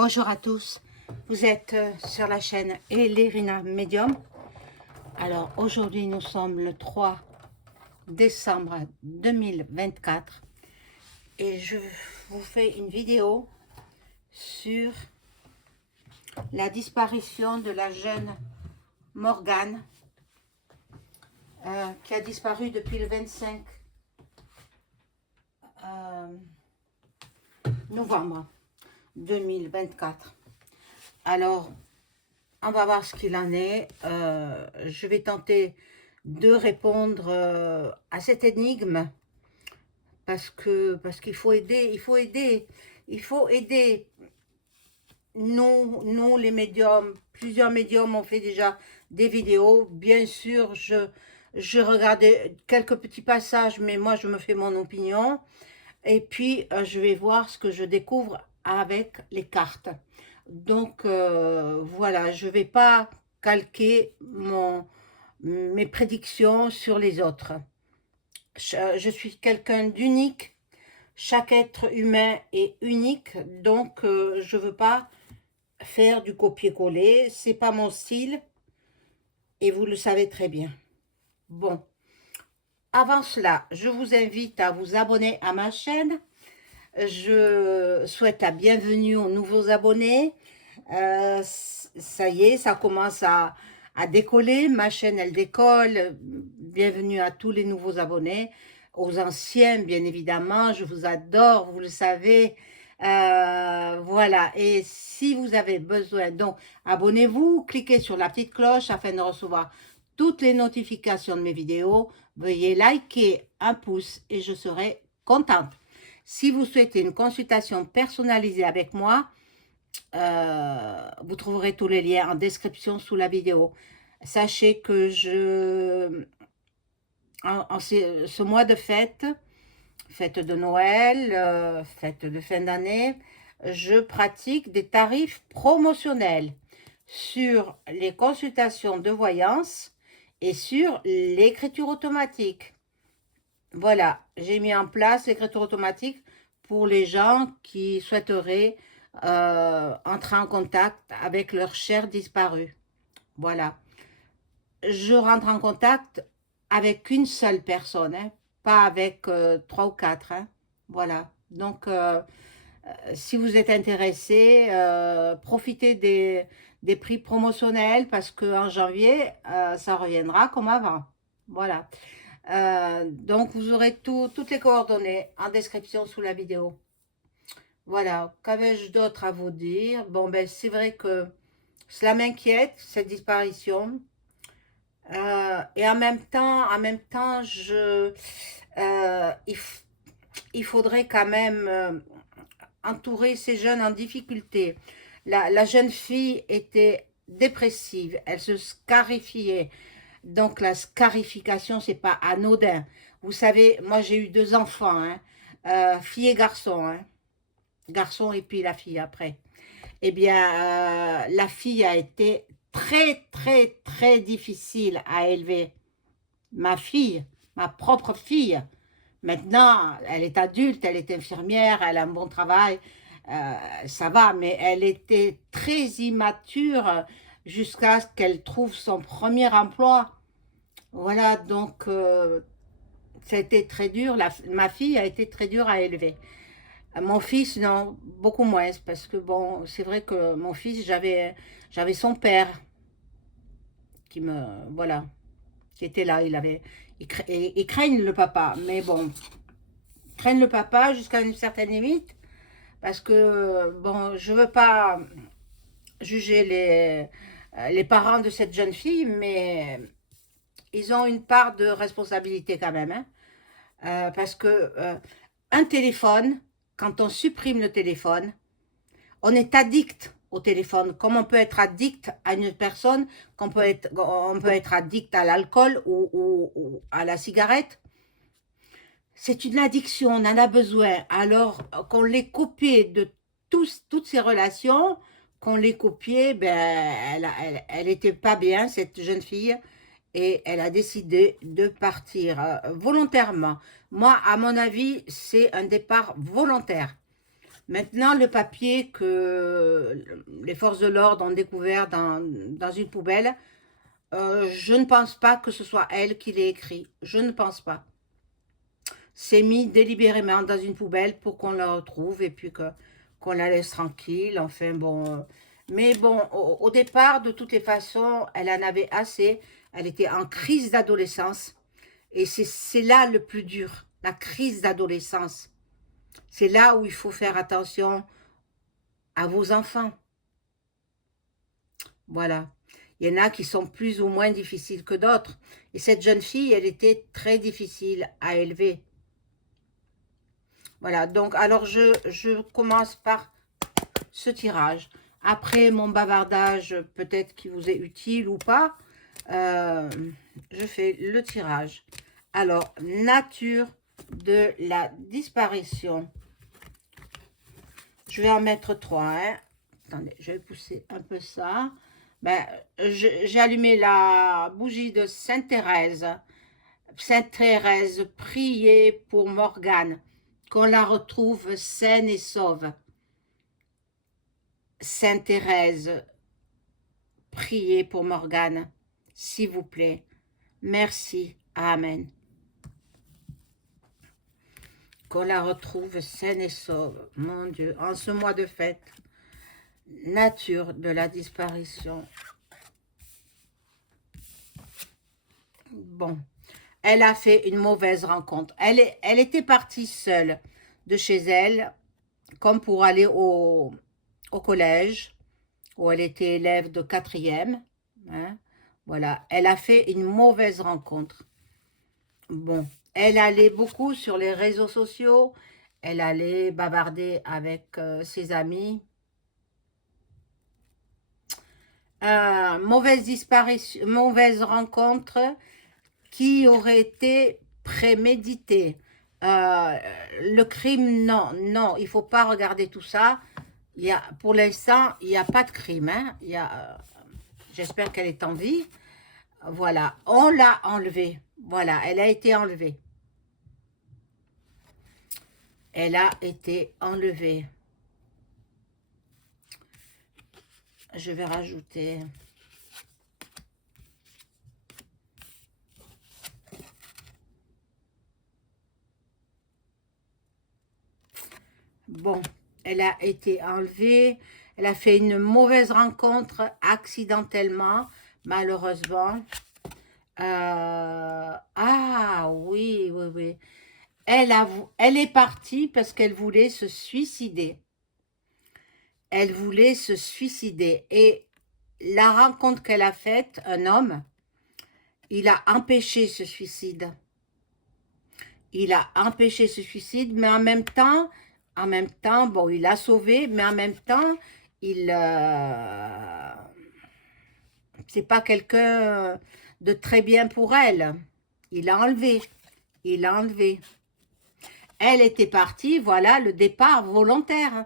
Bonjour à tous, vous êtes sur la chaîne Elérina Medium. Alors aujourd'hui nous sommes le 3 décembre 2024 et je vous fais une vidéo sur la disparition de la jeune Morgane qui a disparu depuis le 25 novembre 2024. Alors, on va voir ce qu'il en est. Je vais tenter de répondre à cette énigme parce qu'il faut aider, il faut aider nous les médiums. Plusieurs médiums ont fait déjà des vidéos. Bien sûr, je regardais quelques petits passages, mais moi je me fais mon opinion. Et puis je vais voir ce que je découvre avec les cartes. Donc voilà, je ne vais pas calquer mes prédictions sur les autres. Je suis quelqu'un d'unique. Chaque être humain est unique. Donc je ne veux pas faire du copier-coller. Ce n'est pas mon style. Et vous le savez très bien. Bon. Avant cela, je vous invite à vous abonner à ma chaîne. Je souhaite la bienvenue aux nouveaux abonnés. Ça y est, ça commence à décoller. Ma chaîne, elle décolle. Bienvenue à tous les nouveaux abonnés. Aux anciens, bien évidemment. Je vous adore, vous le savez. Voilà. Et si vous avez besoin, donc, abonnez-vous. Cliquez sur la petite cloche afin de recevoir toutes les notifications de mes vidéos. Veuillez liker un pouce et je serai contente. Si vous souhaitez une consultation personnalisée avec moi, vous trouverez tous les liens en description sous la vidéo. Sachez que ce mois de fête de Noël, fête de fin d'année, je pratique des tarifs promotionnels sur les consultations de voyance et sur l'écriture automatique. Voilà, j'ai mis en place l'écriture automatique pour les gens qui souhaiteraient entrer en contact avec leur cher disparu. Voilà. Je rentre en contact avec une seule personne, hein, pas avec 3 ou 4. Hein. Voilà. Donc, si vous êtes intéressé, profitez des prix promotionnels parce qu'en janvier, ça reviendra comme avant. Voilà. Donc, vous aurez toutes les coordonnées en description sous la vidéo. Voilà, qu'avais-je d'autre à vous dire? Bon, ben, c'est vrai que cela m'inquiète, cette disparition. Et en même temps, il faudrait quand même entourer ces jeunes en difficulté. La jeune fille était dépressive, elle se scarifiait. Donc la scarification, c'est pas anodin. Vous savez, moi j'ai eu 2 enfants, hein, fille et garçon, hein, garçon et puis la fille après. Eh bien, la fille a été très difficile à élever. Ma fille, ma propre fille. Maintenant, elle est adulte, elle est infirmière, elle a un bon travail, ça va, mais elle était très immature jusqu'à ce qu'elle trouve son premier emploi. Voilà, donc ça a été très dur. Ma fille a été très dure à élever. Mon fils, non, beaucoup moins, parce que bon, c'est vrai que mon fils, j'avais son père voilà, qui était là. Ils craignent le papa, mais bon, ils craignent le papa jusqu'à une certaine limite, parce que bon, je veux pas juger les parents de cette jeune fille, mais ils ont une part de responsabilité quand même, hein. Parce que un téléphone, quand on supprime le téléphone, on est addict au téléphone, comme on peut être addict à une personne, on peut être addict à l'alcool ou à la cigarette. C'est une addiction, on en a besoin. Alors qu'on les coupait de toutes ces relations, qu'on les copiait, ben, elle était pas bien, cette jeune fille, et elle a décidé de partir volontairement. Moi, à mon avis, c'est un départ volontaire. Maintenant, le papier que les forces de l'ordre ont découvert dans une poubelle, je ne pense pas que ce soit elle qui l'ait écrit. Je ne pense pas. C'est mis délibérément dans une poubelle pour qu'on la retrouve et puis qu'on la laisse tranquille. Enfin bon. Mais bon, au départ, de toutes les façons, elle en avait assez. Elle était en crise d'adolescence. Et c'est là le plus dur, la crise d'adolescence. C'est là où il faut faire attention à vos enfants. Voilà. Il y en a qui sont plus ou moins difficiles que d'autres. Et cette jeune fille, elle était très difficile à élever. Voilà, donc alors je commence par ce tirage. Après mon bavardage, peut-être qui vous est utile ou pas, je fais le tirage. Alors, nature de la disparition. Je vais en mettre 3. Hein. Attendez, je vais pousser un peu ça. Ben, j'ai allumé la bougie de Sainte Thérèse. Sainte Thérèse, priez pour Morgane, qu'on la retrouve saine et sauve. Sainte Thérèse, priez pour Morgane, s'il vous plaît. Merci. Amen. Qu'on la retrouve saine et sauve, mon Dieu, en ce mois de fête. Nature de la disparition. Bon, elle a fait une mauvaise rencontre. Elle était partie seule de chez elle, comme pour aller au collège, où elle était élève de 4e. Hein, voilà, elle a fait une mauvaise rencontre. Bon, elle allait beaucoup sur les réseaux sociaux, elle allait bavarder avec ses amis. Mauvaise disparition, mauvaise rencontre qui aurait été préméditée. Le crime, non, non, il ne faut pas regarder tout ça. Pour l'instant, il n'y a pas de crime. Hein. J'espère qu'elle est en vie. Voilà, on l'a enlevée. Voilà, elle a été enlevée. Elle a été enlevée. Je vais rajouter. Bon, elle a été enlevée. Elle a fait une mauvaise rencontre accidentellement, malheureusement. Ah oui, oui, oui. Elle est partie parce qu'elle voulait se suicider. Elle voulait se suicider. Et la rencontre qu'elle a faite, un homme, il a empêché ce suicide. Il a empêché ce suicide, mais en même temps, bon, il l'a sauvé, mais en même temps, c'est pas quelqu'un de très bien pour elle. Il l'a enlevé. Il l'a enlevé. Elle était partie, voilà, le départ volontaire.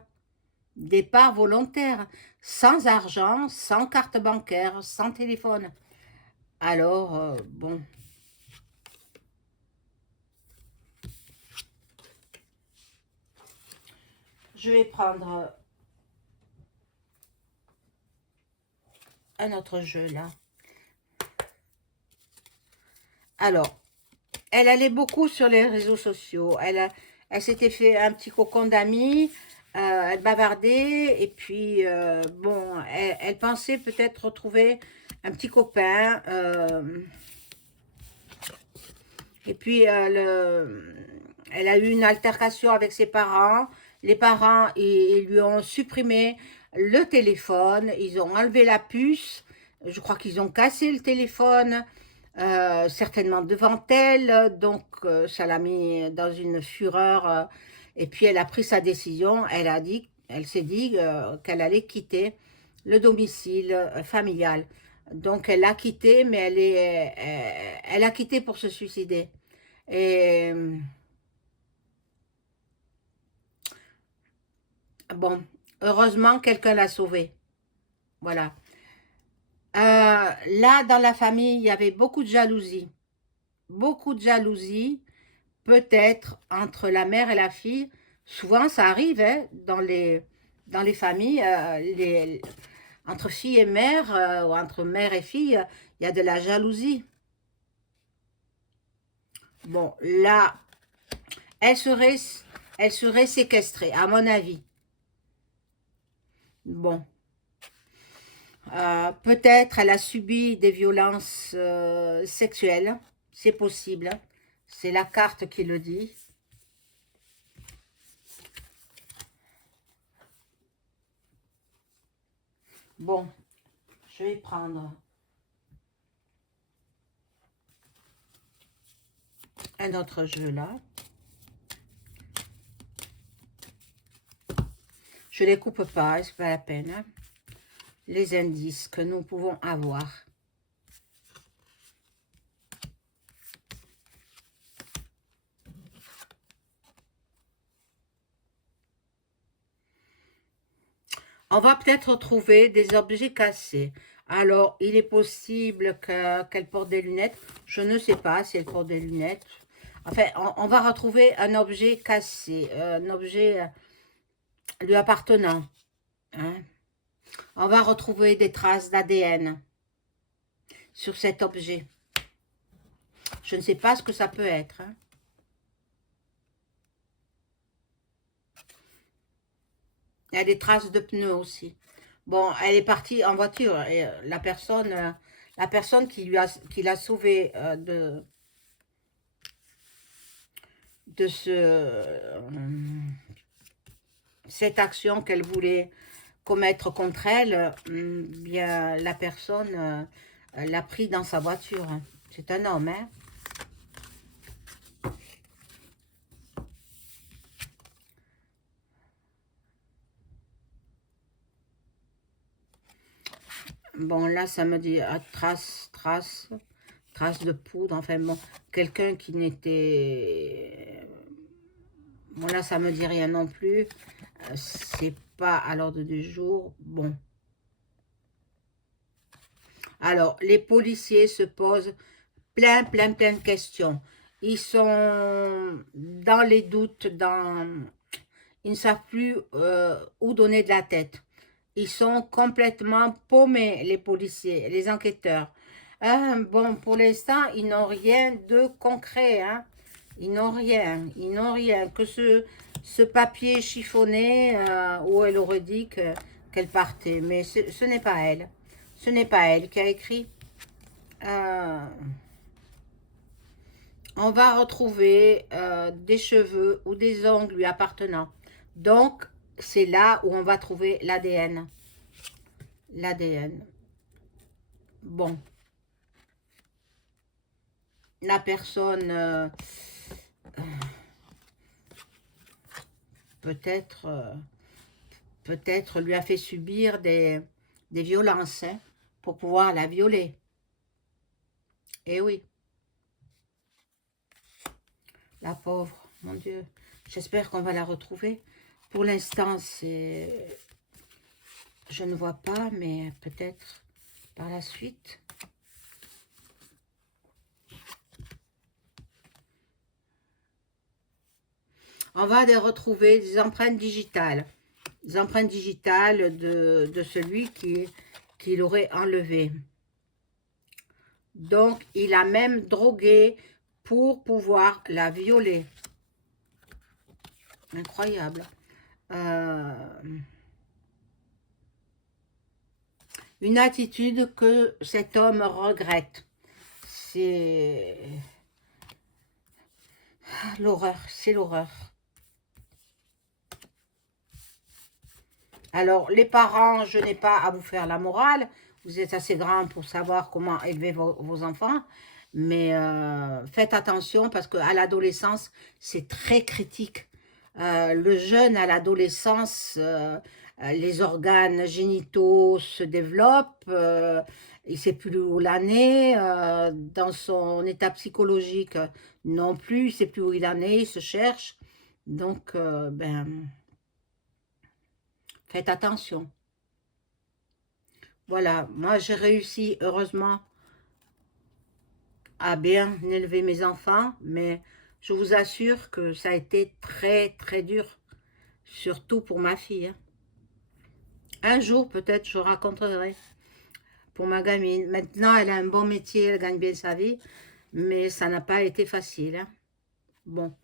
Départ volontaire. Sans argent, sans carte bancaire, sans téléphone. Alors, bon. Je vais prendre un autre jeu, là. Alors, elle allait beaucoup sur les réseaux sociaux. Elle s'était fait un petit cocon d'amis. Elle bavardait. Et puis, bon, elle pensait peut-être retrouver un petit copain. Et puis, elle a eu une altercation avec ses parents. Les parents, ils lui ont supprimé le téléphone. Ils ont enlevé la puce. Je crois qu'ils ont cassé le téléphone. Certainement devant elle, donc ça l'a mis dans une fureur, et puis elle a pris sa décision, elle s'est dit qu'elle allait quitter le domicile familial. Donc elle l'a quitté, mais elle a quitté pour se suicider. Et bon, heureusement quelqu'un l'a sauvée. Voilà. Là, dans la famille, il y avait beaucoup de jalousie. Beaucoup de jalousie, peut-être entre la mère et la fille, Souvent, ça arrive hein, dans les familles, entre filles et mères, ou entre mère et fille, il y a de la jalousie. Bon, là, elle serait, elle serait séquestrée, à mon avis. Bon, peut-être elle a subi des violences sexuelles, c'est possible. C'est la carte qui le dit. Bon, je vais prendre un autre jeu là. Je les coupe pas, c'est pas la peine. Hein. Les indices que nous pouvons avoir. On va peut-être trouver des objets cassés. Alors, il est possible qu'elle porte des lunettes. Je ne sais pas si elle porte des lunettes. Enfin, on va retrouver un objet cassé, un objet lui appartenant. Hein. On va retrouver des traces d'ADN sur cet objet. Je ne sais pas ce que ça peut être. Hein. Il y a des traces de pneus aussi. Bon, elle est partie en voiture. Et la personne qui l'a sauvée de cette action qu'elle voulait commettre contre elle, bien la personne l'a pris dans sa voiture. C'est un homme, hein. Bon, là, ça me dit trace de poudre. Enfin, bon, quelqu'un qui n'était... Bon, là, ça me dit rien non plus. C'est pas à l'ordre du jour. Bon. Alors, les policiers se posent plein de questions. Ils sont dans les doutes, ils ne savent plus où donner de la tête. Ils sont complètement paumés, les policiers, les enquêteurs. Bon, pour l'instant, ils n'ont rien de concret. Hein. Ils n'ont rien. Que ce papier chiffonné où elle aurait dit qu'elle partait. Mais ce n'est pas elle. Ce n'est pas elle qui a écrit. On va retrouver des cheveux ou des ongles lui appartenant. Donc, c'est là où on va trouver l'ADN. L'ADN. Bon. La personne, peut-être lui a fait subir des violences hein, pour pouvoir la violer. Eh oui. La pauvre, mon Dieu. J'espère qu'on va la retrouver. Pour l'instant, c'est... Je ne vois pas, mais peut-être par la suite. On va retrouver des empreintes digitales. Des empreintes digitales de celui qui l'aurait enlevé. Donc, il a même drogué pour pouvoir la violer. Incroyable. Une attitude que cet homme regrette. C'est l'horreur, c'est l'horreur. Alors, les parents, je n'ai pas à vous faire la morale. Vous êtes assez grands pour savoir comment élever vos enfants. Mais faites attention parce qu'à l'adolescence, c'est très critique. Le jeune à l'adolescence, les organes génitaux se développent. Il ne sait plus où l'année. Dans son état psychologique non plus, il ne sait plus où il en est. Il se cherche. Donc, ben... Faites attention. Voilà, moi j'ai réussi heureusement à bien élever mes enfants, mais je vous assure que ça a été très dur Surtout pour ma fille. Hein. Un jour, peut-être, je raconterai pour ma gamine. Maintenant, elle a un bon métier, elle gagne bien sa vie, mais ça n'a pas été facile. Hein. Bon.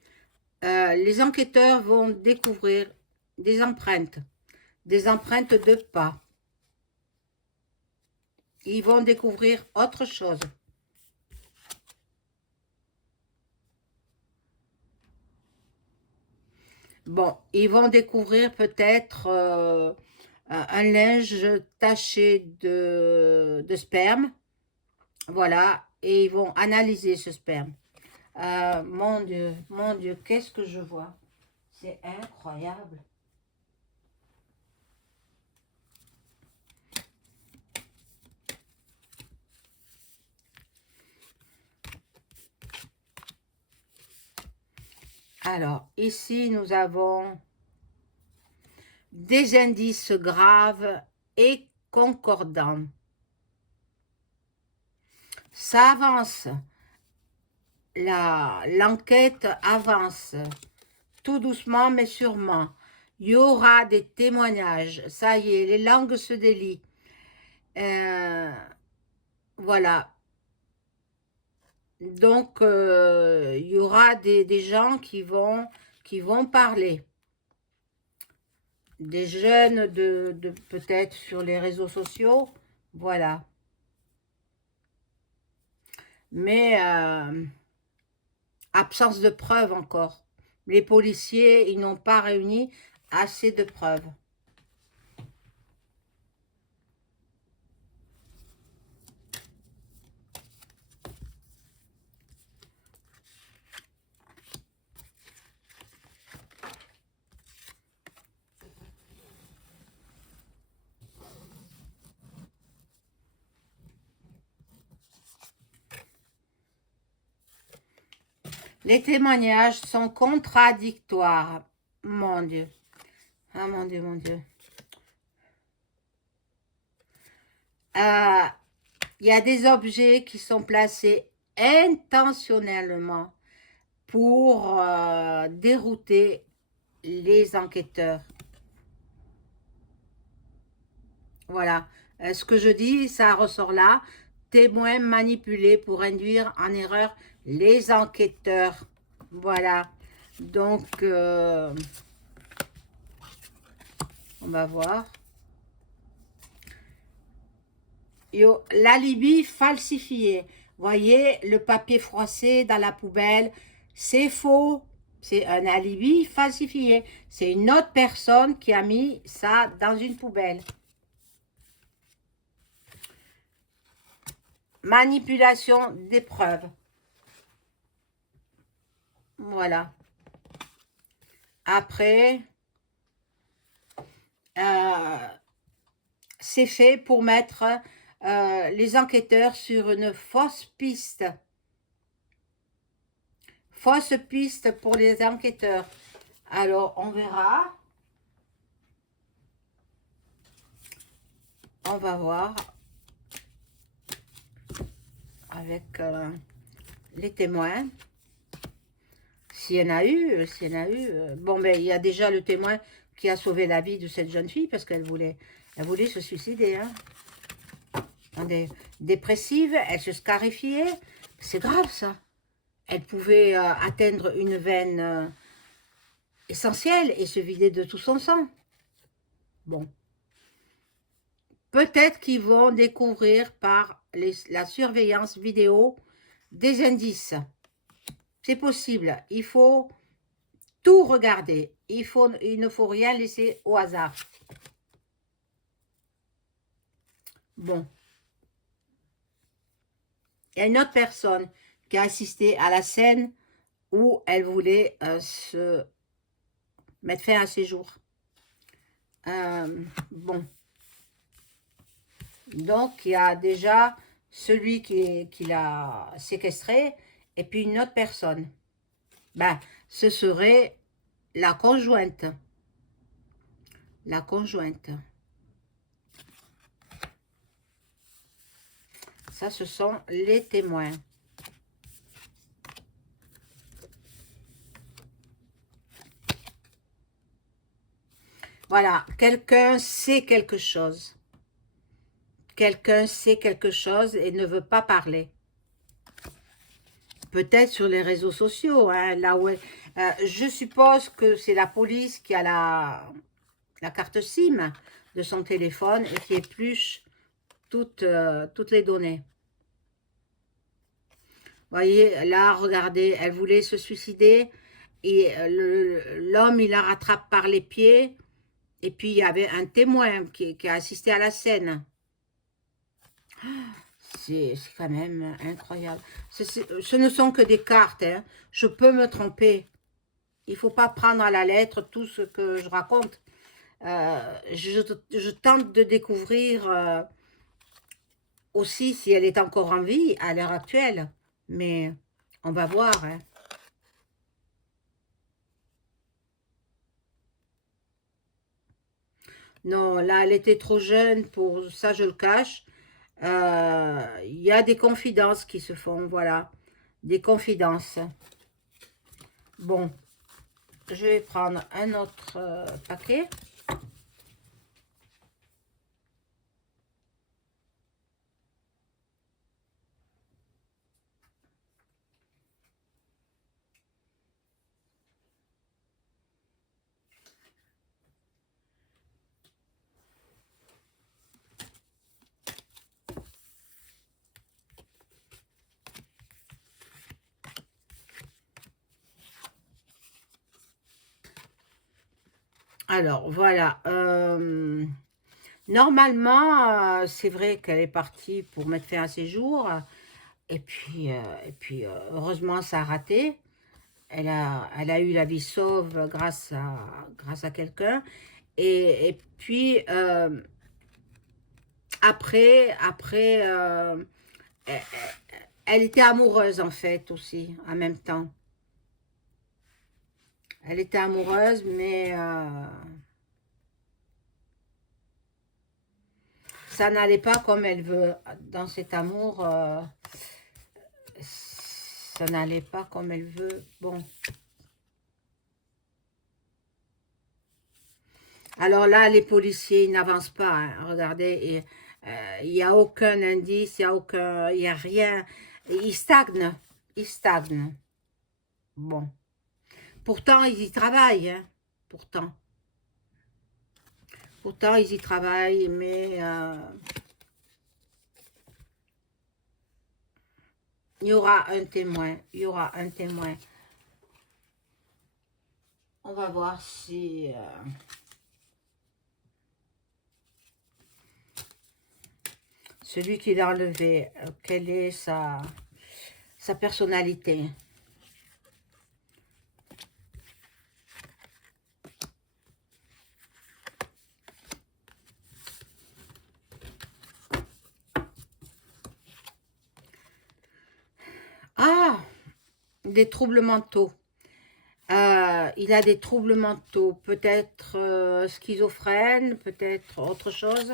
Les enquêteurs vont découvrir des empreintes de pas. Ils vont découvrir autre chose. Bon, ils vont découvrir peut-être un linge taché de sperme. Voilà, et ils vont analyser ce sperme. Mon Dieu, qu'est-ce que je vois? C'est incroyable. Alors, ici, nous avons des indices graves et concordants. Ça avance. L'enquête avance. Tout doucement, mais sûrement. Il y aura des témoignages. Ça y est, les langues se délient. Voilà. Donc, il y aura des gens qui vont parler. Des jeunes de peut-être sur les réseaux sociaux. Voilà. Mais absence de preuves encore. Les policiers, ils n'ont pas réuni assez de preuves. Les témoignages sont contradictoires. Mon Dieu. Ah, mon Dieu, mon Dieu. Il y a des objets qui sont placés intentionnellement pour dérouter les enquêteurs. Voilà. Ce que je dis, ça ressort là. Témoins manipulés pour induire en erreur les enquêteurs. Voilà. Donc, on va voir. L'alibi falsifié. Voyez, le papier froissé dans la poubelle, c'est faux. C'est un alibi falsifié. C'est une autre personne qui a mis ça dans une poubelle. Manipulation des preuves. Voilà. Après, c'est fait pour mettre les enquêteurs sur une fausse piste. Fausse piste pour les enquêteurs. Alors, on verra. On va voir avec les témoins. S'il y en a eu, bon, ben, il y a déjà le témoin qui a sauvé la vie de cette jeune fille parce qu'elle voulait se suicider. Hein. Elle est dépressive, elle se scarifiait. C'est grave, ça. Elle pouvait atteindre une veine essentielle et se vider de tout son sang. Bon. Peut-être qu'ils vont découvrir par la surveillance vidéo des indices. C'est possible. Il faut tout regarder. Il ne faut rien laisser au hasard. Bon. Il y a une autre personne qui a assisté à la scène où elle voulait se mettre fin à ses jours. Bon. Donc, il y a déjà celui qui l'a séquestré et puis une autre personne. Ben, ce serait la conjointe. La conjointe. Ça, ce sont les témoins. Voilà, quelqu'un sait quelque chose. Quelqu'un sait quelque chose et ne veut pas parler. Peut-être sur les réseaux sociaux, hein, là où je suppose que c'est la police qui a la carte SIM de son téléphone et qui épluche toutes les données. Voyez, là, regardez, elle voulait se suicider et l'homme, il la rattrape par les pieds et puis il y avait un témoin qui a assisté à la scène. C'est quand même incroyable. Ce ne sont que des cartes, hein. Je peux me tromper. Il ne faut pas prendre à la lettre tout ce que je raconte. Je tente de découvrir aussi si elle est encore en vie à l'heure actuelle. Mais on va voir, hein. Non, là, elle était trop jeune pour ça, je le cache. Il y a des confidences qui se font, voilà. Des confidences. Bon, je vais prendre un autre paquet. Alors, voilà. Normalement, c'est vrai qu'elle est partie pour mettre fin à ses jours. Heureusement, ça a raté. Elle a eu la vie sauve grâce à quelqu'un. Et puis, après elle, elle était amoureuse, en fait, aussi, en même temps. Elle était amoureuse, mais ça n'allait pas comme elle veut. Dans cet amour, ça n'allait pas comme elle veut. Bon. Alors là, les policiers, ils n'avancent pas, hein. Regardez, il n'y a aucun indice, il y a rien. Ils stagnent. Ils stagnent. Bon. Pourtant, ils y travaillent, hein. Pourtant. Pourtant, ils y travaillent, mais il y aura un témoin. Il y aura un témoin. On va voir si... celui qui l'a enlevé, quelle est sa personnalité. Ah, des troubles mentaux. Il a des troubles mentaux, peut-être schizophrène, peut-être autre chose,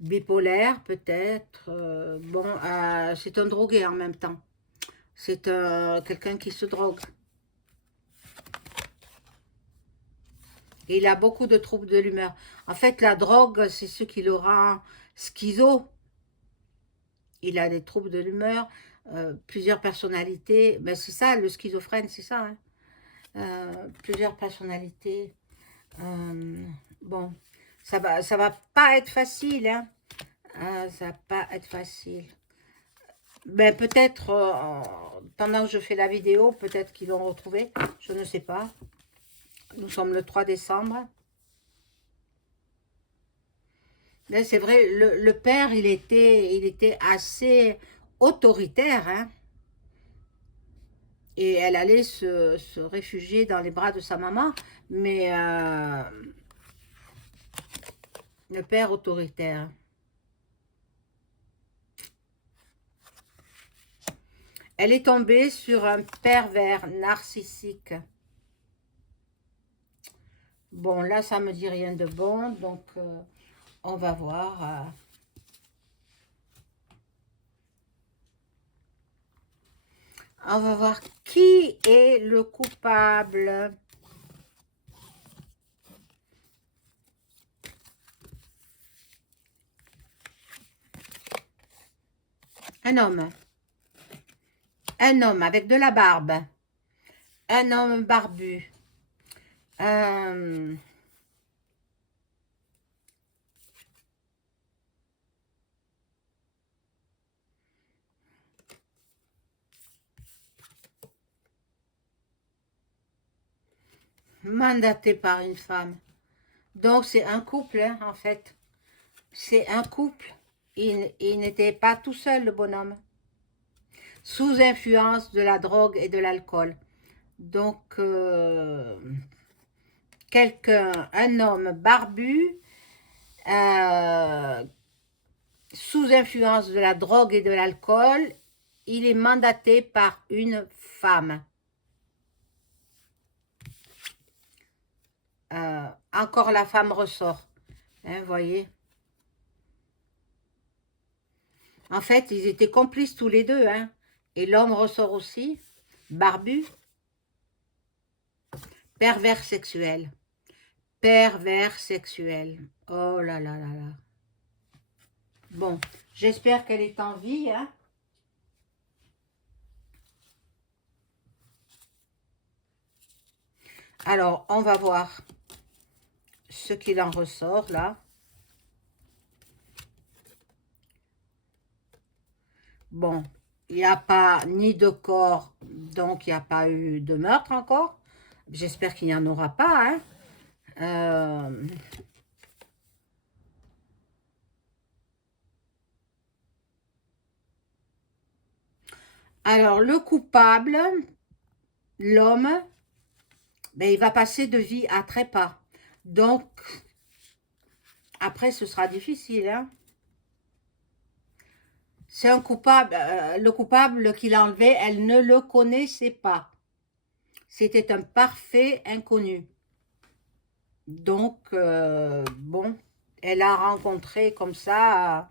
bipolaire, peut-être. Bon, c'est un drogué en même temps. C'est quelqu'un qui se drogue. Et il a beaucoup de troubles de l'humeur. En fait, la drogue, c'est ce qui le rend schizo. Il a des troubles de l'humeur, plusieurs personnalités. Ben, c'est ça, le schizophrène, c'est ça, hein. Plusieurs personnalités. Bon, ça va pas être facile, hein. Ça va pas être facile. Ben peut-être, pendant que je fais la vidéo, peut-être qu'ils l'ont retrouvé. Je ne sais pas. Nous sommes le 3 décembre. Là, c'est vrai, le père, il était assez autoritaire, hein. Et elle allait se réfugier dans les bras de sa maman. Mais le père autoritaire. Elle est tombée sur un pervers narcissique. Bon, là, ça me dit rien de bon, donc on va voir. On va voir qui est le coupable. Un homme. Un homme avec de la barbe. Un homme barbu. Euh, mandaté par une femme. Donc, c'est un couple, hein, en fait. C'est un couple. Il n'était pas tout seul, le bonhomme. Sous influence de la drogue et de l'alcool. Donc, un homme barbu, euh, sous influence de la drogue et de l'alcool, il est mandaté par une femme. Encore la femme ressort. Hein, voyez. En fait, ils étaient complices tous les deux. Hein. Et l'homme ressort aussi. Barbu. Pervers sexuel. Pervers sexuel. Oh là là là là. Bon, j'espère qu'elle est en vie. Hein. Alors, on va voir ce qu'il en ressort là. Bon, il n'y a pas ni de corps, donc il n'y a pas eu de meurtre encore. J'espère qu'il n'y en aura pas. Hein. Alors, le coupable, l'homme, ben, il va passer de vie à trépas. Donc, après, ce sera difficile. Hein. C'est un coupable, le coupable qu'il a enlevé, elle ne le connaissait pas. C'était un parfait inconnu. Donc, bon, elle a rencontré comme ça,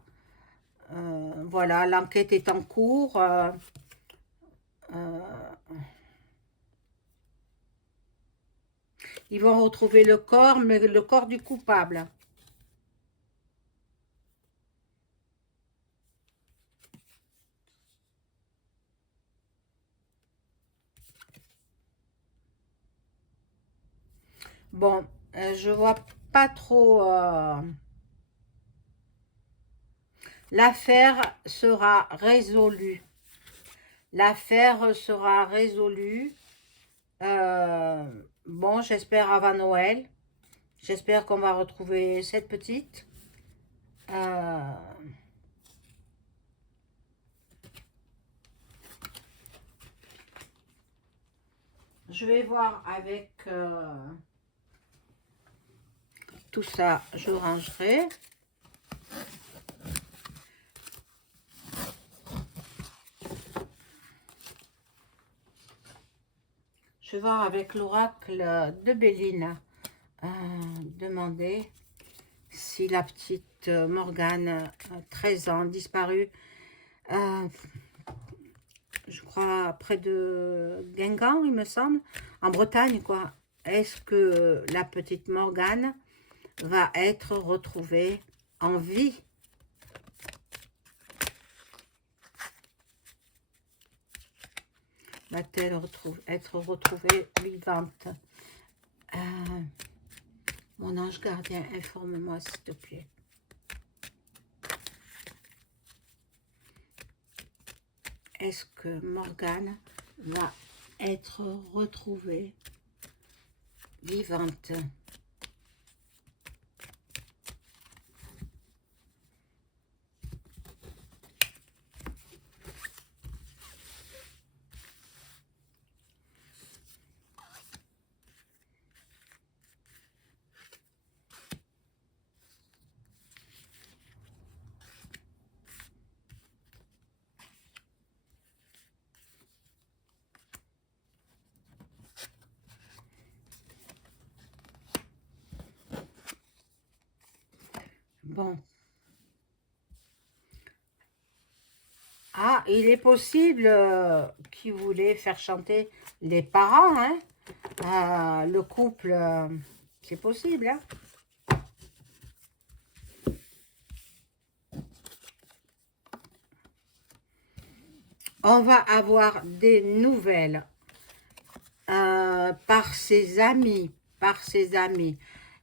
voilà, l'enquête est en cours. Ils vont retrouver le corps, mais le corps du coupable. Bon, je vois pas trop... L'affaire sera résolue. L'affaire sera résolue. Bon, j'espère avant Noël. J'espère qu'on va retrouver cette petite. Je vais voir avec tout ça, je rangerai. Je vais voir avec l'oracle de Béline. Demander si la petite Morgane, 13 ans, disparue, je crois près de Guingamp, il me semble, en Bretagne, quoi. Est-ce que la petite Morgane va être retrouvée en vie? Va-t-elle être retrouvée vivante? Mon ange gardien, informe-moi s'il te plaît. Est-ce que Morgane va être retrouvée vivante? Bon. Ah, il est possible qu'il voulait faire chanter les parents, hein? Le couple, c'est possible, hein? On va avoir des nouvelles par ses amis,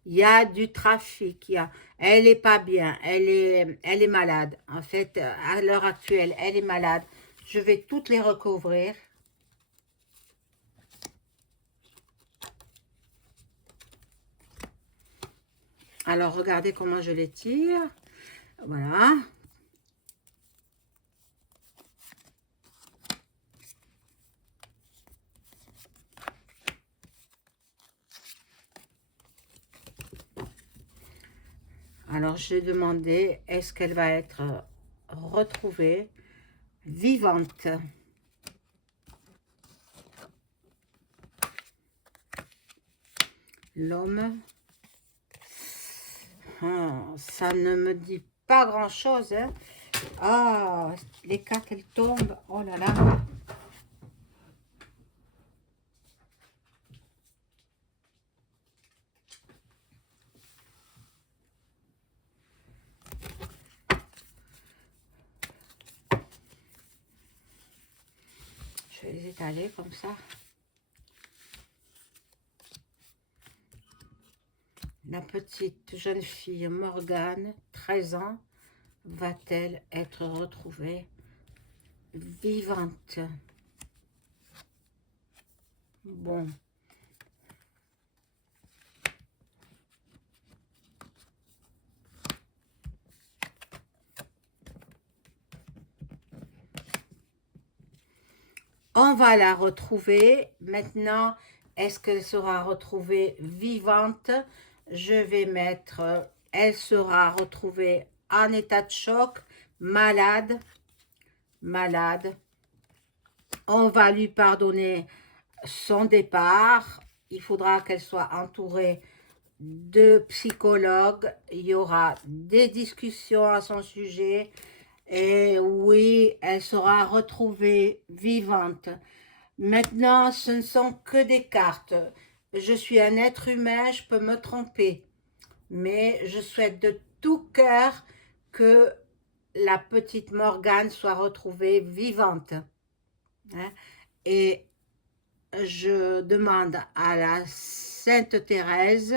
Il y a du trafic, elle est pas bien, elle est malade. En fait, à l'heure actuelle, elle est malade. Je vais toutes les recouvrir. Alors, regardez comment je les tire. Voilà. Alors, j'ai demandé, est-ce qu'elle va être retrouvée vivante? L'homme. Ça ne me dit pas grand-chose. Hein. Ah, les cartes, elles tombent. Oh là là. Je vais les étaler comme ça. La petite jeune fille Morgane, 13 ans, va-t-elle être retrouvée vivante? Bon. On va la retrouver. Maintenant, est-ce qu'elle sera retrouvée vivante? Je vais mettre, elle sera retrouvée en état de choc, malade. On va lui pardonner son départ. Il faudra qu'elle soit entourée de psychologues. Il y aura des discussions à son sujet. Et oui, elle sera retrouvée vivante. Maintenant, ce ne sont que des cartes. Je suis un être humain, je peux me tromper. Mais je souhaite de tout cœur que la petite Morgane soit retrouvée vivante. Hein? Et je demande à la Sainte Thérèse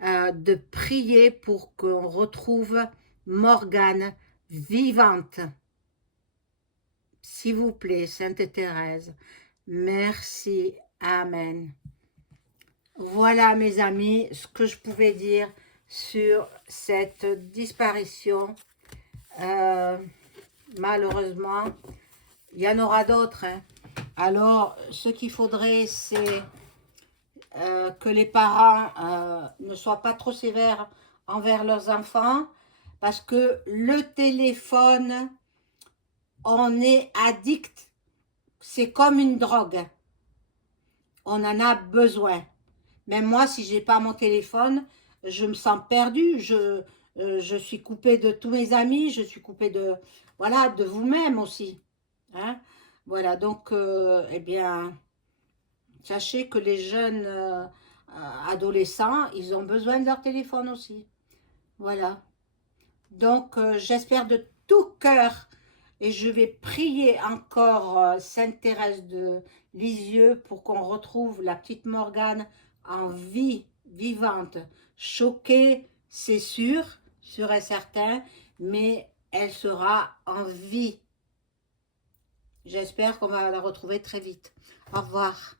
de prier pour qu'on retrouve Morgane vivante. S'il vous plaît, Sainte Thérèse. Merci. Amen. Voilà, mes amis, ce que je pouvais dire sur cette disparition. Malheureusement, il y en aura d'autres. Hein. Alors, ce qu'il faudrait, c'est que les parents ne soient pas trop sévères envers leurs enfants, parce que le téléphone, on est addict. C'est comme une drogue. On en a besoin. Même moi, si j'ai pas mon téléphone, je me sens perdue. Je suis coupée de tous mes amis. Je suis coupée de, voilà, de vous-même aussi. Hein? Voilà, donc, eh bien, sachez que les jeunes adolescents, ils ont besoin de leur téléphone aussi. Voilà. Donc, j'espère de tout cœur, et je vais prier encore Sainte Thérèse de Lisieux pour qu'on retrouve la petite Morgane en vie, vivante. Choquée, c'est sûr et certain, mais elle sera en vie. J'espère qu'on va la retrouver très vite. Au revoir.